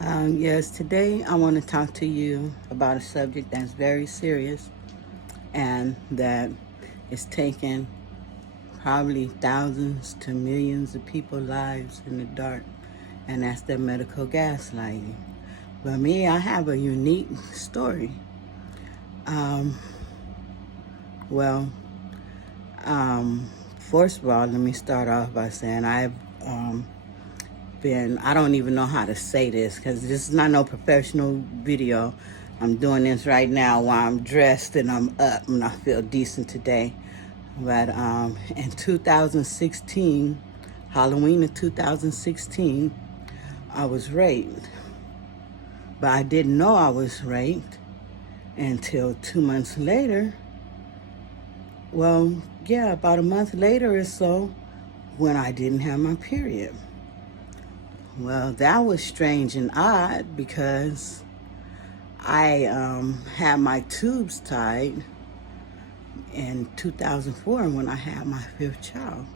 Yes, today I want to talk to you about a subject that's very serious and that is taking probably thousands to millions of people's lives in the dark, and that's the medical gaslighting. But me, I have a unique story. Um, well, first of all, let me start off by saying I've I don't even know how to say this because this is not no professional video. I'm doing this right now while I'm dressed and I'm up and I feel decent today. But in 2016, Halloween of 2016, I was raped. But I didn't know I was raped until 2 months later. Well, yeah, about a month later or so, when I didn't have my period. Well, that was strange and odd because I had my tubes tied in 2004 when I had my fifth child.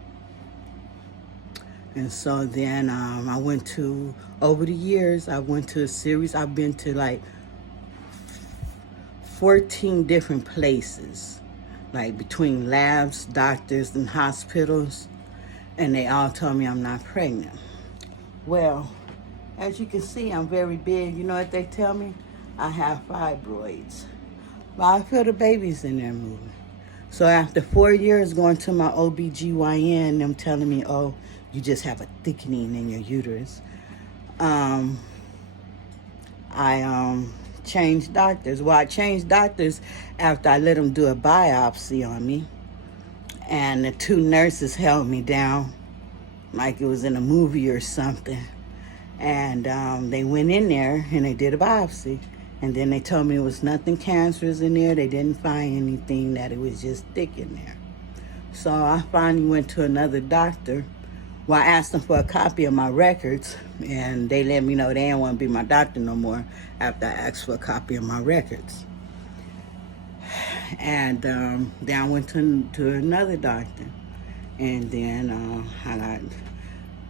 And so then I went to, over the years, I went to a series. I've been to like 14 different places, like between labs, doctors, and hospitals, and they all told me I'm not pregnant. Well, as you can see, I'm very big. You know what they tell me? I have fibroids. But I feel the baby's in there moving. So after 4 years going to my OBGYN, them telling me, oh, you just have a thickening in your uterus. I changed doctors. Well, I changed doctors after I let them do a biopsy on me. And the two nurses held me down like it was in a movie or something. And they went in there and they did a biopsy. And then they told me it was nothing cancerous in there. They didn't find anything, that it was just thick in there. So I finally went to another doctor. Well, I asked them for a copy of my records, and they let me know they didn't want to be my doctor no more after I asked for a copy of my records. And then I went to another doctor. And then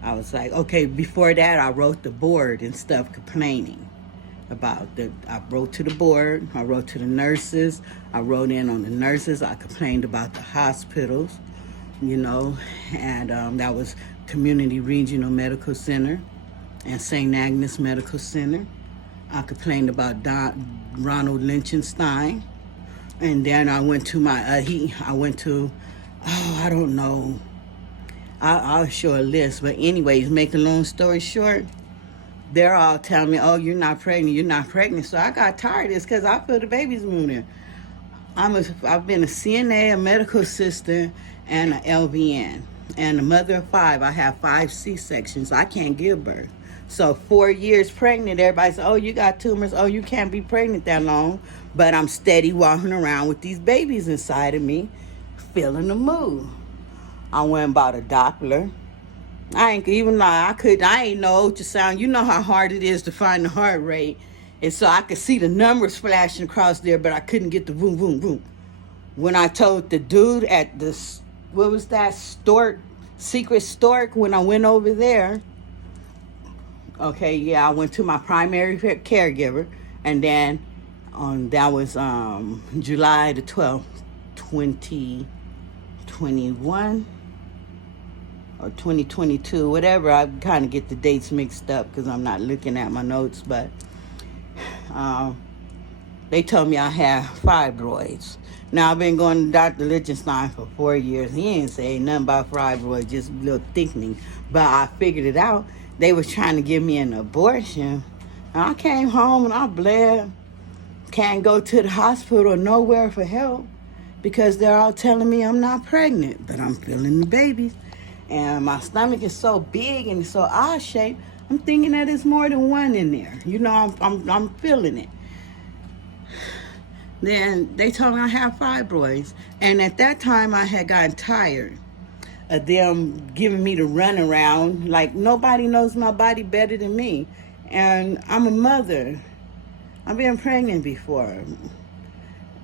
I was like, okay, before that, I wrote the board and stuff complaining about I wrote to the board, I wrote to the nurses, I wrote in on the nurses, I complained about the hospitals, and that was Community Regional Medical Center and St. Agnes Medical Center. I complained about Ronald Lichtenstein. And then I went to I don't know, I'll show a list. But anyways, make a long story short, they're all telling me, oh, you're not pregnant, you're not pregnant. So I got tired of this because I feel the baby's moving. I've been a CNA, a medical assistant, and an LVN. And a mother of 5. I have 5 C-sections. I can't give birth. So 4 years pregnant, everybody says, oh, you got tumors. Oh, you can't be pregnant that long. But I'm steady walking around with these babies inside of me, feeling the mood. I went and bought a Doppler. I ain't even lie. I ain't no ultrasound. You know how hard it is to find the heart rate. And so I could see the numbers flashing across there, but I couldn't get the boom, boom, boom. When I told the dude at the, what was that, Secret Stork, when I went over there, okay, yeah, I went to my primary caregiver, and then that was July the 12th, 2021. Or 2022, whatever. I kind of get the dates mixed up because I'm not looking at my notes, but they told me I have fibroids. Now, I've been going to Dr. Lichtenstein for 4 years. He ain't saying nothing about fibroids, just a little thickening. But I figured it out. They was trying to give me an abortion. And I came home and I bled. Can't go to the hospital or nowhere for help because they're all telling me I'm not pregnant, but I'm feeling the babies. And my stomach is so big and it's so odd shaped. I'm thinking that there's more than one in there. I'm feeling it. Then they told me I have fibroids. And at that time, I had gotten tired of them giving me the runaround. Like, nobody knows my body better than me. And I'm a mother. I've been pregnant before.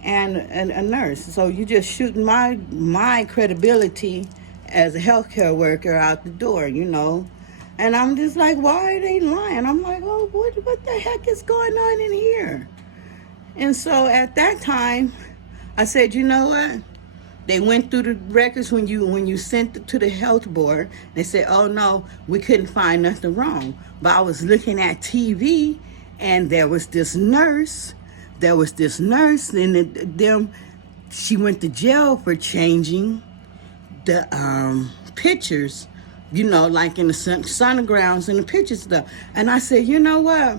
And a nurse. So you just shooting my credibility as a healthcare worker out the door, And I'm just like, why are they lying? I'm like, oh, what the heck is going on in here? And so at that time, I said, you know what? They went through the records when you sent it to the health board. They said, oh no, we couldn't find nothing wrong. But I was looking at TV, and there was this nurse. And she went to jail for changing the pictures, like in the sonograms and the pictures stuff. And I said, you know what?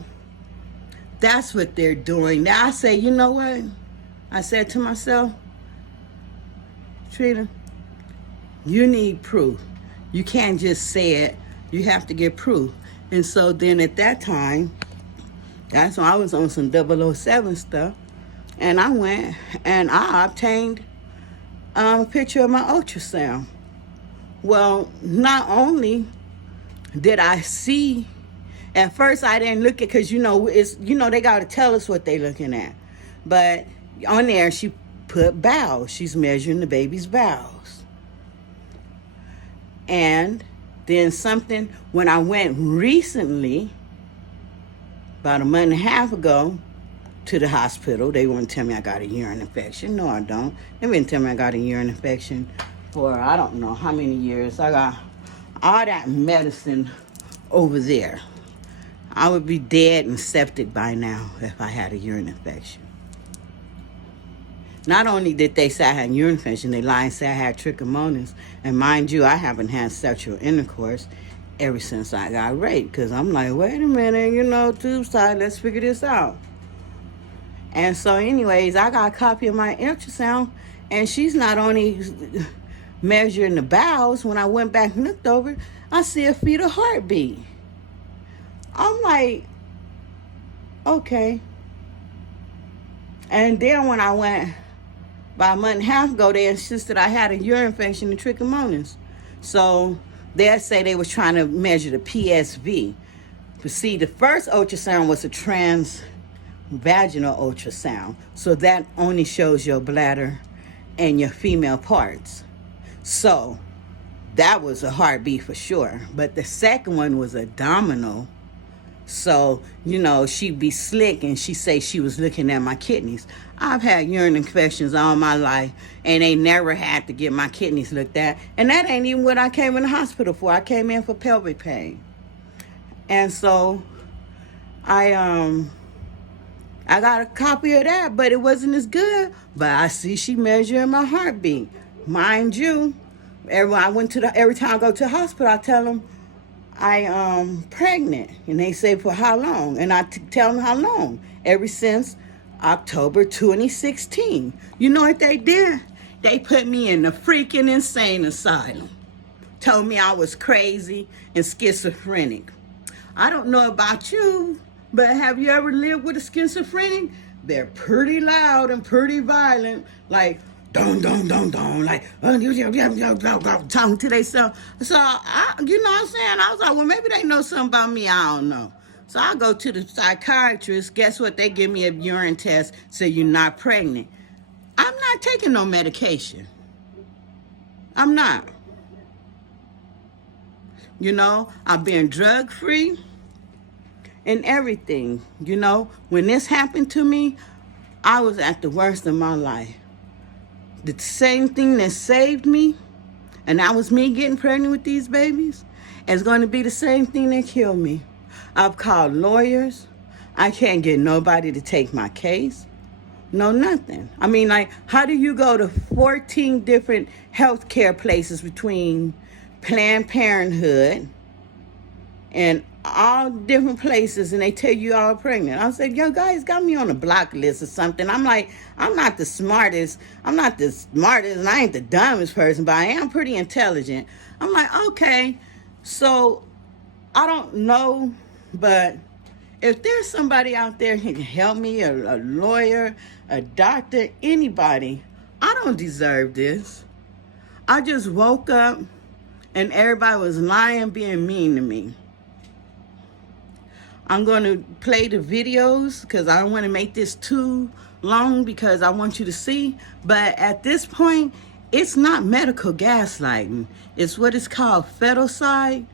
That's what they're doing. Now I say, you know what? I said to myself, Trina, you need proof. You can't just say it. You have to get proof. And so then at that time, that's when I was on some 007 stuff. And I went and I obtained a picture of my ultrasound. Well, not only did I see, at first I didn't look at, because they got to tell us what they're looking at. But on there she put bowels. She's measuring the baby's bowels. And then something, when I went recently, about a month and a half ago, to the hospital, they wouldn't tell me I got a urine infection. No, I don't. They wouldn't tell me I got a urine infection for I don't know how many years. I got all that medicine over there. I would be dead and septic by now if I had a urine infection. Not only did they say I had a urine infection, they lied and said I had trichomonas. And mind you, I haven't had sexual intercourse ever since I got raped. Because I'm like, wait a minute, tube side, let's figure this out. And so anyways, I got a copy of my ultrasound, and she's not only measuring the bowels. When I went back and looked over, I see a fetal heartbeat. I'm like, okay. And then when I went about a month and a half ago, they insisted I had a urine infection and trichomonas. So they say they was trying to measure the PSV. But see, the first ultrasound was a transvaginal ultrasound. So that only shows your bladder and your female parts. So that was a heartbeat for sure. But the second one was abdominal. So, she'd be slick and she say she was looking at my kidneys. I've had urine infections all my life, and they never had to get my kidneys looked at. And that ain't even what I came in the hospital for. I came in for pelvic pain. And so I got a copy of that, but it wasn't as good. But I see she measuring my heartbeat. Mind you, every time I go to the hospital, I tell them I pregnant, and they say for how long, and I tell them how long. Ever since October 2016. You know what they did? They put me in the freaking insane asylum. Told me I was crazy and schizophrenic. I don't know about you, but have you ever lived with a schizophrenic? They're pretty loud and pretty violent, like don don don don, like talking to themselves. So you know what I'm saying? I was like, well, maybe they know something about me. I don't know. So I go to the psychiatrist. Guess what? They give me a urine test. Say you're not pregnant. I'm not taking no medication. I'm not. I've been drug free and everything. When this happened to me, I was at the worst of my life. The same thing that saved me, and that was me getting pregnant with these babies, is going to be the same thing that killed me. I've called lawyers. I can't get nobody to take my case. No, nothing. I mean, like, how do you go to 14 different healthcare places between Planned Parenthood and all different places, and they tell you all pregnant? I said, yo, guys got me on a block list or something. I'm like, I'm not the smartest, and I ain't the dumbest person, but I am pretty intelligent. I'm like, okay, so I don't know, but if there's somebody out there who can help me, a lawyer, a doctor, anybody, I don't deserve this. I just woke up and everybody was lying, being mean to me. I'm going to play the videos because I don't want to make this too long because I want you to see. But at this point, it's not medical gaslighting. It's what is called feticide.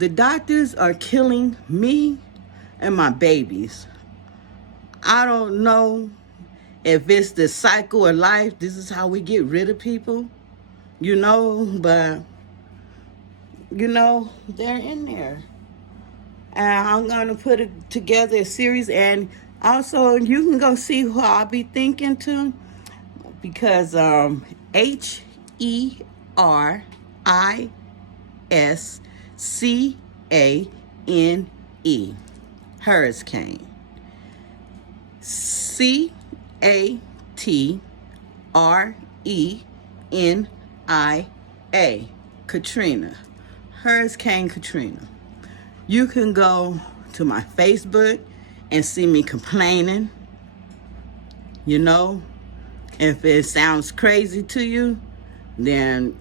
The doctors are killing me and my babies. I don't know if it's the cycle of life. This is how we get rid of people, but, they're in there. And I'm going to put together a series, and also you can go see who I'll be thinking to, because HERISCANE, Hurricane, CATRENIA, Catrenia, Hurricane Katrina. You can go to my Facebook and see me complaining. If it sounds crazy to you, then,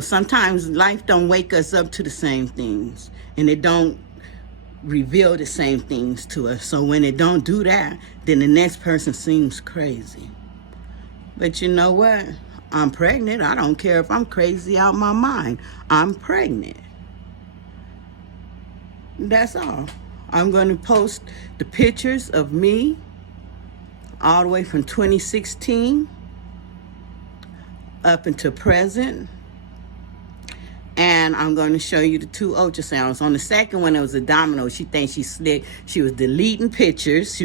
sometimes life don't wake us up to the same things, and it don't reveal the same things to us. So when it don't do that, then the next person seems crazy. But you know what? I'm pregnant. I don't care if I'm crazy out my mind. I'm pregnant. That's all. I'm going to post the pictures of me all the way from 2016 up until present. And I'm going to show you the 2 ultrasounds. On the second one, it was a domino. She thinks she's slick. She was deleting pictures.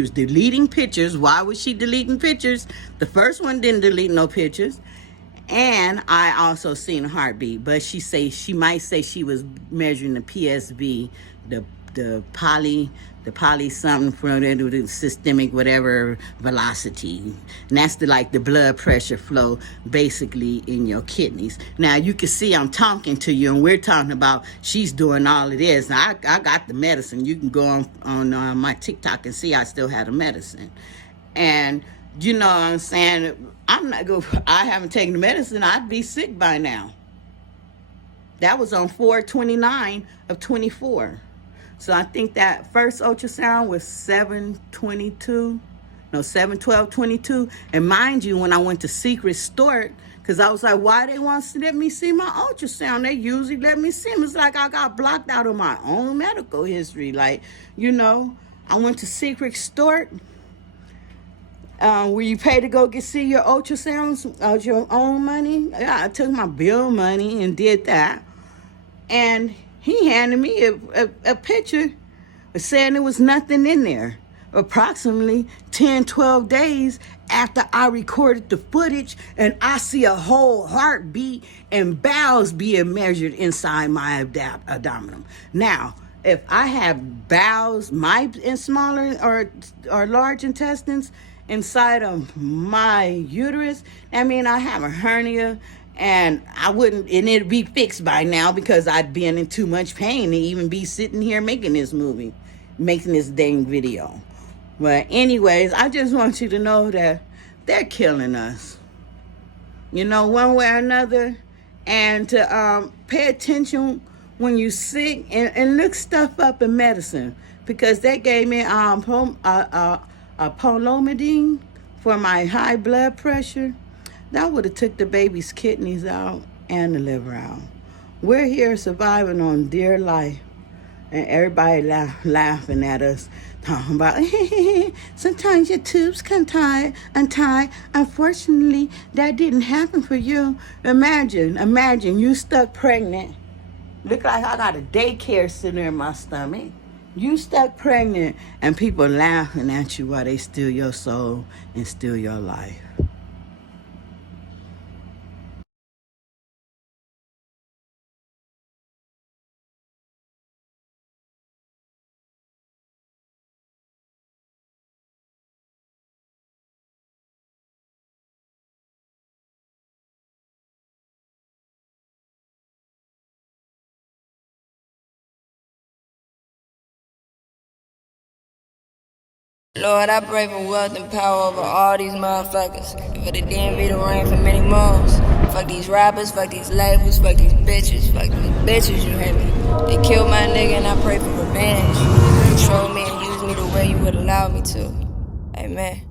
Why was she deleting pictures? The first one didn't delete no pictures. And I also seen a heartbeat. But she might say she was measuring the PSV, the poly something for the systemic whatever velocity, and that's the blood pressure flow basically in your kidneys. Now you can see I'm talking to you, and we're talking about she's doing all of this. Now I got the medicine. You can go on my TikTok and see I still have the medicine. And you know what I'm saying, I haven't taken the medicine, I'd be sick by now. That was on 4/29 of 24. So I think that first ultrasound was 7/12/22. And mind you, when I went to Secret Stork, because I was like, why they want to let me see my ultrasound? They usually let me see them. It's like I got blocked out of my own medical history. I went to Secret Stork, where you pay to go see your ultrasounds out your own money. Yeah, I took my bill money and did that. And he handed me a picture saying there was nothing in there. Approximately 10, 12 days after I recorded the footage, and I see a whole heartbeat and bowels being measured inside my abdomen. Now, if I have bowels, my smaller or large intestines inside of my uterus, I mean, I have a hernia. And it'd be fixed by now, because I'd been in too much pain to even be sitting here making this dang video. But anyways, I just want you to know that they're killing us, one way or another. And to pay attention when you're sick, and look stuff up in medicine, because they gave me polomidine for my high blood pressure. That would have took the baby's kidneys out and the liver out. We're here surviving on dear life, and everybody laughing at us, talking about, sometimes your tubes can untie. Unfortunately, that didn't happen for you. Imagine you stuck pregnant. Look like I got a daycare center in my stomach. You stuck pregnant, and people laughing at you while they steal your soul and steal your life. Lord, I pray for wealth and power over all these motherfuckers. If it didn't be the rain for many months. Fuck these rappers, fuck these labels, fuck these bitches, you hear me? They killed my nigga, and I pray for revenge. Control me and use me the way you would allow me to. Amen.